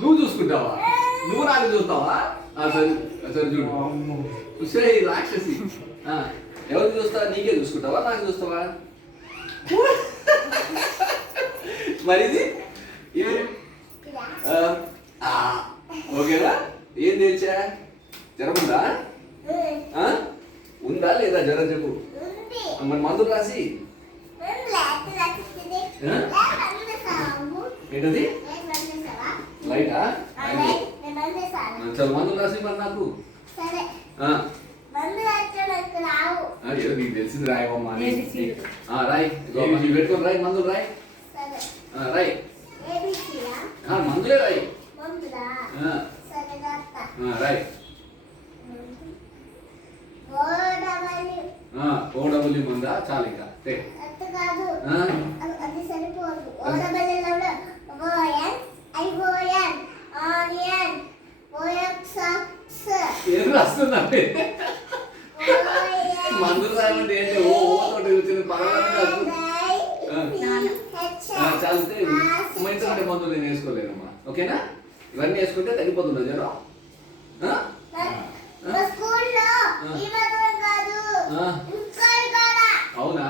నువ్వు చూసుకుంటావా? నువ్వు నాకు చూస్తావా? సరే సరే చూడు. చూసే రాక్షసి. ఎవరు చూస్తావా? నీకే చూసుకుంటావా నాకు చూస్తావా? మరి ఇది ఓకేనా? ఏం తెలిసా? జ్వరం ఉందా? ఉందా లేదా జ్వరం చెప్పు. మరి మందులు రాసి ఏంటది లైటా? చాలా మందులు రాసి మరి నాకు ఏదో నీకు తెలిసింది రాయవమ్మా. రాయ్ పెట్టుకొని రాయ్ మందులు రాయ్ రాయ్ మందులే రాయ్ రాయ్. ఓడబుల్లి మందా చాలు ఇంకా. ఏం రాస్తుందంటే మందులు రాయమంటే ఏంటి? ఓతోటి వచ్చింది పర్వాలేదు చాలితే మంచి మందులు నేను వేసుకోలేనమ్మా. ఓకేనా? ఇవన్నీ వేసుకుంటే తగ్గిపోతుందా జ్వరం? అవునా?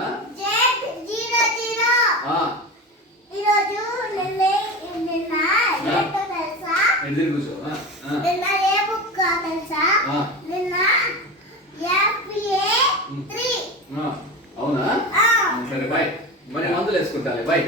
కూర్చో. అవునా? సరే బాయ్. మరి మందులు వేసుకుంటాలే బాయ్.